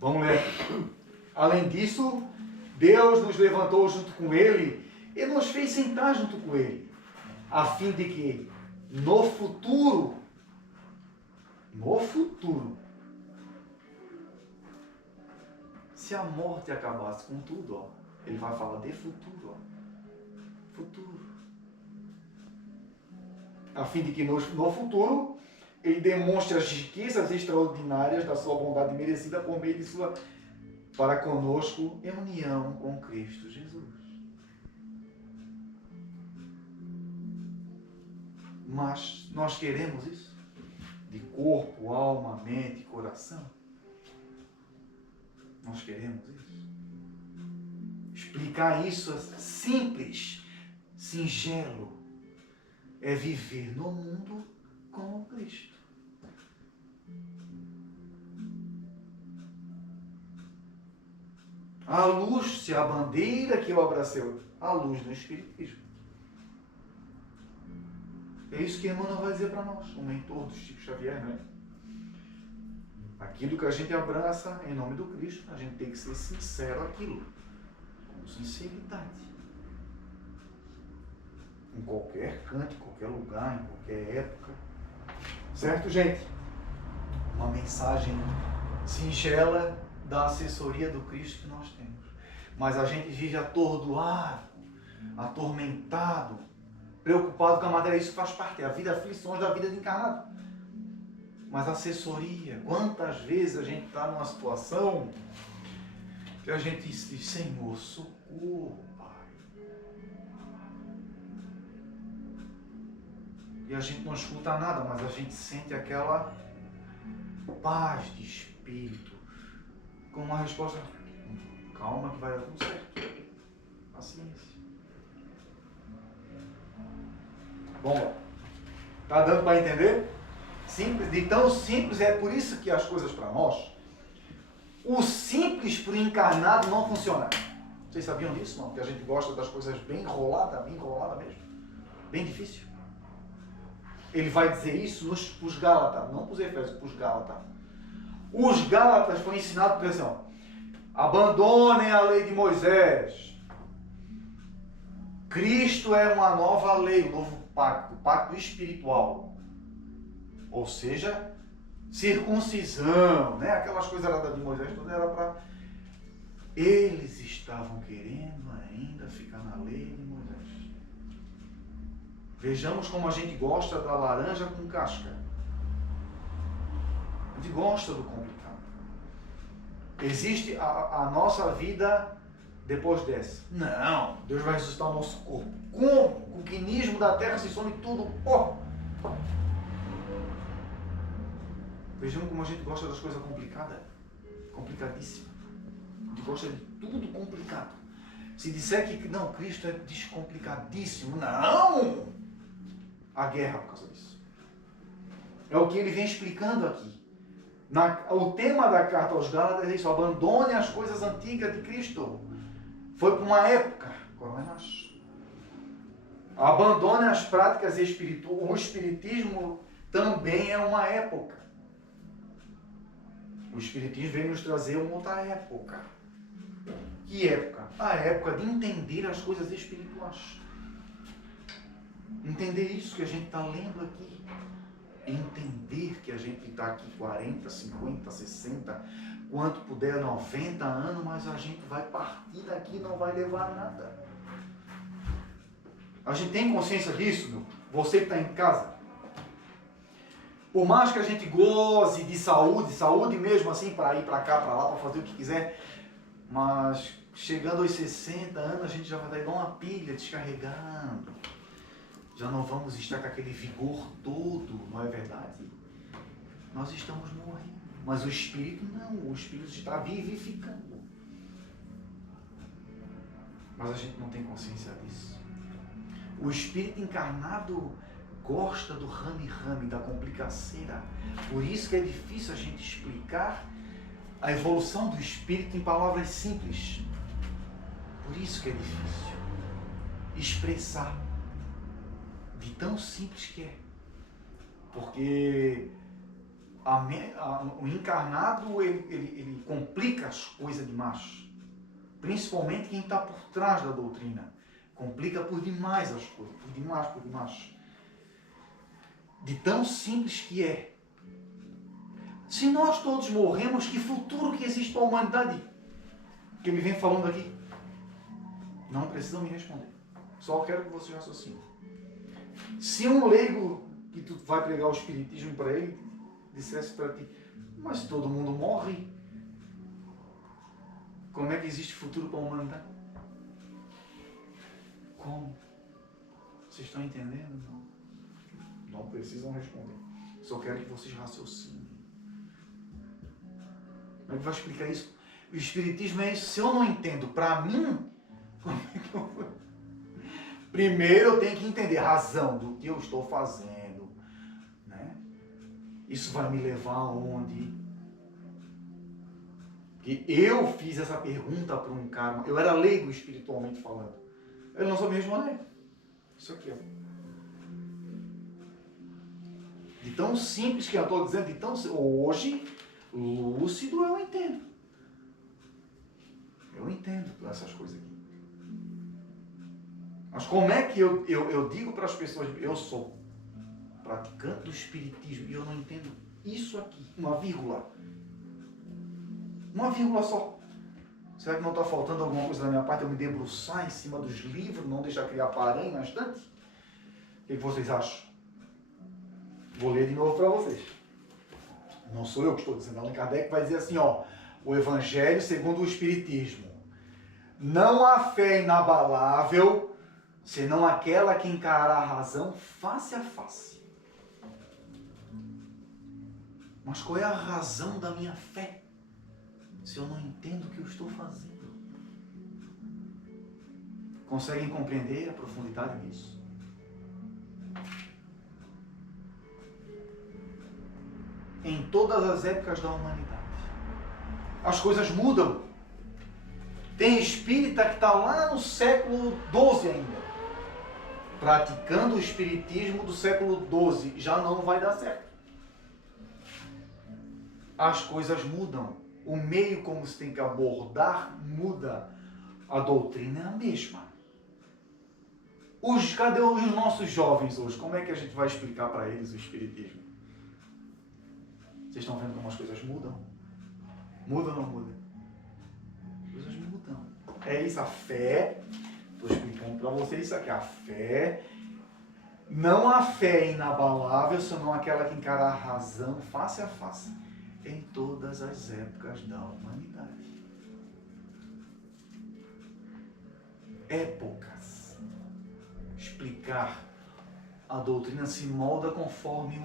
Vamos ler. Além disso, Deus nos levantou junto com Ele e nos fez sentar junto com Ele, a fim de que no futuro, se a morte acabasse com tudo, ó, ele vai falar de futuro, ó, futuro. A fim de que no futuro ele demonstre as riquezas extraordinárias da sua bondade merecida por meio de sua, para conosco, em união com Cristo Jesus. Mas nós queremos isso? De corpo, alma, mente, coração? Nós queremos isso? Explicar isso simples, singelo, é viver no mundo com Cristo. A luz, se a bandeira que eu abracei, a luz do Espiritismo. É isso que Emmanuel vai dizer para nós, o mentor do Chico Xavier, não é? Aquilo que a gente abraça em nome do Cristo, a gente tem que ser sincero àquilo, com sinceridade. Em qualquer canto, em qualquer lugar, em qualquer época. Certo, gente? Uma mensagem singela da assessoria do Cristo que nós temos. Mas a gente vive atordoado, atormentado, preocupado com a matéria. Isso faz parte, é a vida, aflições da vida de encarnado. Mas a assessoria, quantas vezes a gente está numa situação que a gente diz, Senhor, socorro, Pai. E a gente não escuta nada, mas a gente sente aquela paz de espírito, com uma resposta, calma que vai dar tudo certo. Paciência. Bom, tá dando para entender? Simples, de tão simples, é por isso que as coisas para nós, o simples para o encarnado não funciona. Vocês sabiam disso, não? Que a gente gosta das coisas bem enrolada mesmo. Bem difícil. Ele vai dizer isso para os Gálatas, não para os Efésios, para os Gálatas. Os Gálatas foram ensinados por assim, ó, abandonem a lei de Moisés. Cristo é uma nova lei, um novo pacto, pacto espiritual. Ou seja, circuncisão, né? Aquelas coisas lá de Moisés, tudo era para... Eles estavam querendo ainda ficar na lei de Moisés. Vejamos como a gente gosta da laranja com casca. A gente gosta do complicado. Existe a nossa vida depois dessa. Não, Deus vai ressuscitar o nosso corpo. Como? O quinismo da terra se some tudo. Oh. Vejamos como a gente gosta das coisas complicadas. Complicadíssimo. A gente gosta de tudo complicado. Se disser que não, Cristo é descomplicadíssimo. Não! A guerra por causa disso. É o que ele vem explicando aqui. O tema da carta aos Gálatas é isso. Abandone as coisas antigas de Cristo. Foi para uma época. Agora vai nascer. Abandone as práticas espirituais. O espiritismo também é uma época. O Espiritismo veio nos trazer uma outra época. Que época? A época de entender as coisas espirituais. Entender isso que a gente está lendo aqui. Entender que a gente está aqui 40, 50, 60, quanto puder, 90 anos, mas a gente vai partir daqui e não vai levar nada. A gente tem consciência disso, meu? Você que está em casa. Por mais que a gente goze de saúde mesmo assim, para ir para cá, para lá, para fazer o que quiser, mas chegando aos 60 anos, a gente já vai estar igual uma pilha descarregando. Já não vamos estar com aquele vigor todo, não é verdade? Nós estamos morrendo. Mas o espírito não, o espírito está vivificando. Mas a gente não tem consciência disso. O espírito encarnado gosta do rame-rame, da complicaceira. Por isso que é difícil a gente explicar a evolução do espírito em palavras simples. Por isso que é difícil expressar de tão simples que é. Porque o encarnado ele complica as coisas demais. Principalmente quem está por trás da doutrina. Complica por demais as coisas. Por demais. De tão simples que é. Se nós todos morremos, que futuro que existe para a humanidade? Que me vem falando aqui. Não precisam me responder. Só quero que vocês raciocinem. Se um leigo que tu vai pregar o espiritismo para ele, dissesse para ti, mas todo mundo morre, como é que existe futuro para a humanidade? Como? Vocês estão entendendo? Não precisam responder. Só quero que vocês raciocinem. Como é que vai explicar isso? O espiritismo é isso. Se eu não entendo para mim, como é que eu vou? Primeiro eu tenho que entender a razão do que eu estou fazendo, né? Isso vai me levar aonde? Que eu fiz essa pergunta para um cara, eu era leigo espiritualmente falando. Ele não soube me responder. Isso aqui, ó. De tão simples que eu estou dizendo, de tão hoje, lúcido, eu entendo. Eu entendo todas essas coisas aqui. Mas como é que eu digo para as pessoas, eu sou praticante do espiritismo e eu não entendo isso aqui, uma vírgula. Uma vírgula só. Será que não está faltando alguma coisa da minha parte? Eu me debruçar em cima dos livros, não deixar criar paranha na estante? O que vocês acham? Vou ler de novo para vocês. Não sou eu que estou dizendo. Allan Kardec vai dizer assim, ó, o Evangelho segundo o Espiritismo. Não há fé inabalável, senão aquela que encara a razão face a face. Mas qual é a razão da minha fé? Se eu não entendo o que eu estou fazendo. Conseguem compreender a profundidade disso? Em todas as épocas da humanidade, as coisas mudam. Tem espírita que está lá no século XII ainda, praticando o espiritismo do século XII, já não vai dar certo. As coisas mudam. O meio como se tem que abordar muda. A doutrina é a mesma. Cadê os nossos jovens hoje? Como é que a gente vai explicar para eles o espiritismo? Vocês estão vendo como as coisas mudam? Muda ou não muda? As coisas mudam. É isso, a fé. Estou explicando para vocês isso aqui. A fé. Não há fé inabalável, senão aquela que encara a razão face a face. Em todas as épocas da humanidade. Épocas. Explicar. A doutrina se molda conforme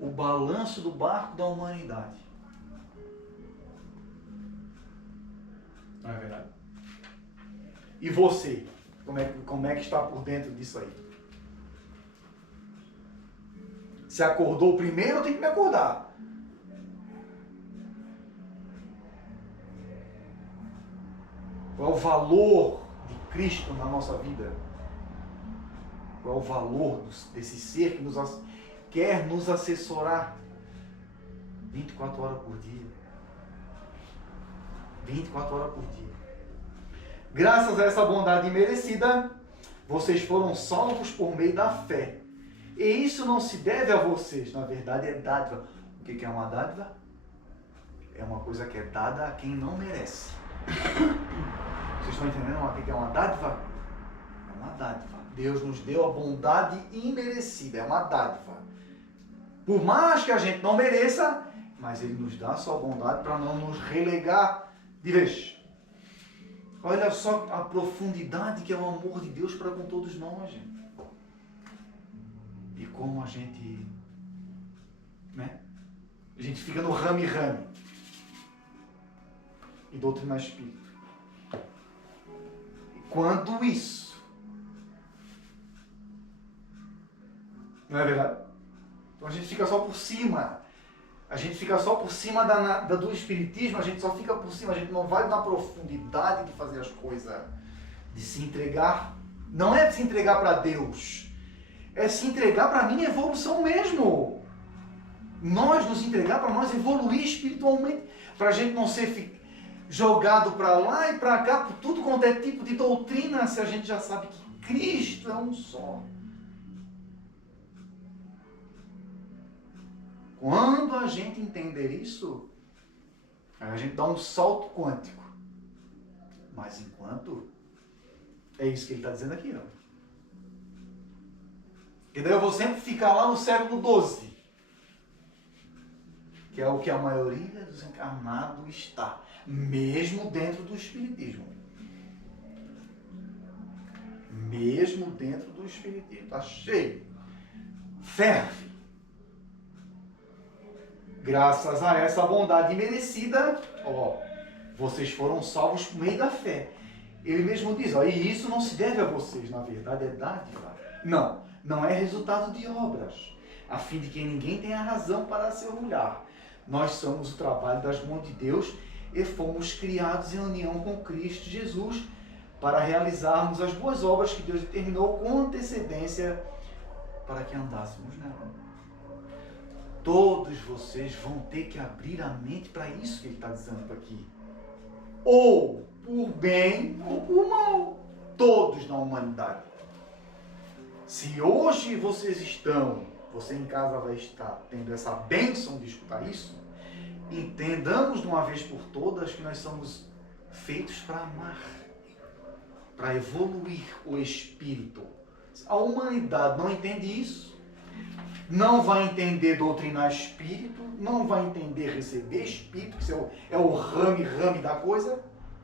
o balanço do barco da humanidade. Não é verdade? E você? Como é que está por dentro disso aí? Se acordou primeiro, eu tenho que me acordar. Qual é o valor de Cristo na nossa vida? Qual é o valor desse ser que quer nos assessorar 24 horas por dia? 24 horas por dia. Graças a essa bondade imerecida, vocês foram salvos por meio da fé. E isso não se deve a vocês, na verdade é dádiva. O que é uma dádiva? É uma coisa que é dada a quem não merece. Vocês estão entendendo o que é uma dádiva? É uma dádiva. Deus nos deu a bondade imerecida, é uma dádiva. Por mais que a gente não mereça, mas Ele nos dá a sua bondade para não nos relegar de vez. Olha só a profundidade que é o amor de Deus para com todos nós, gente. E como a gente, né? A gente fica no rame-rame. E doutrinar espírito. E quando isso, não é verdade? Então a gente fica só por cima. A gente fica só por cima do espiritismo, a gente só fica por cima, a gente não vai na profundidade de fazer as coisas, de se entregar. Não é de se entregar para Deus, é se entregar para a minha evolução mesmo. nós nos entregar, para nós evoluir espiritualmente, para a gente não ser jogado para lá e para cá por tudo quanto é tipo de doutrina, se a gente já sabe que Cristo é um só. Quando a gente entender isso, a gente dá um salto quântico. Mas enquanto, é isso que ele está dizendo aqui, ó. E daí eu vou sempre ficar lá no século XII, que é o que a maioria dos encarnados está, mesmo dentro do Espiritismo. Mesmo dentro do Espiritismo. Está cheio. Ferve. Graças a essa bondade imerecida, ó, vocês foram salvos por meio da fé. Ele mesmo diz, ó, e isso não se deve a vocês, na verdade é dádiva. Não é resultado de obras, a fim de que ninguém tenha razão para se orgulhar. Nós somos o trabalho das mãos de Deus e fomos criados em união com Cristo Jesus para realizarmos as boas obras que Deus determinou com antecedência para que andássemos nela. Todos vocês vão ter que abrir a mente para isso que ele está dizendo aqui. Ou por bem ou por mal. Todos na humanidade. Se hoje você em casa vai estar tendo essa bênção de escutar isso, entendamos de uma vez por todas que nós somos feitos para amar, para evoluir o espírito. A humanidade não entende isso, não vai entender doutrinar espírito, não vai entender receber espírito, que é o rame da coisa.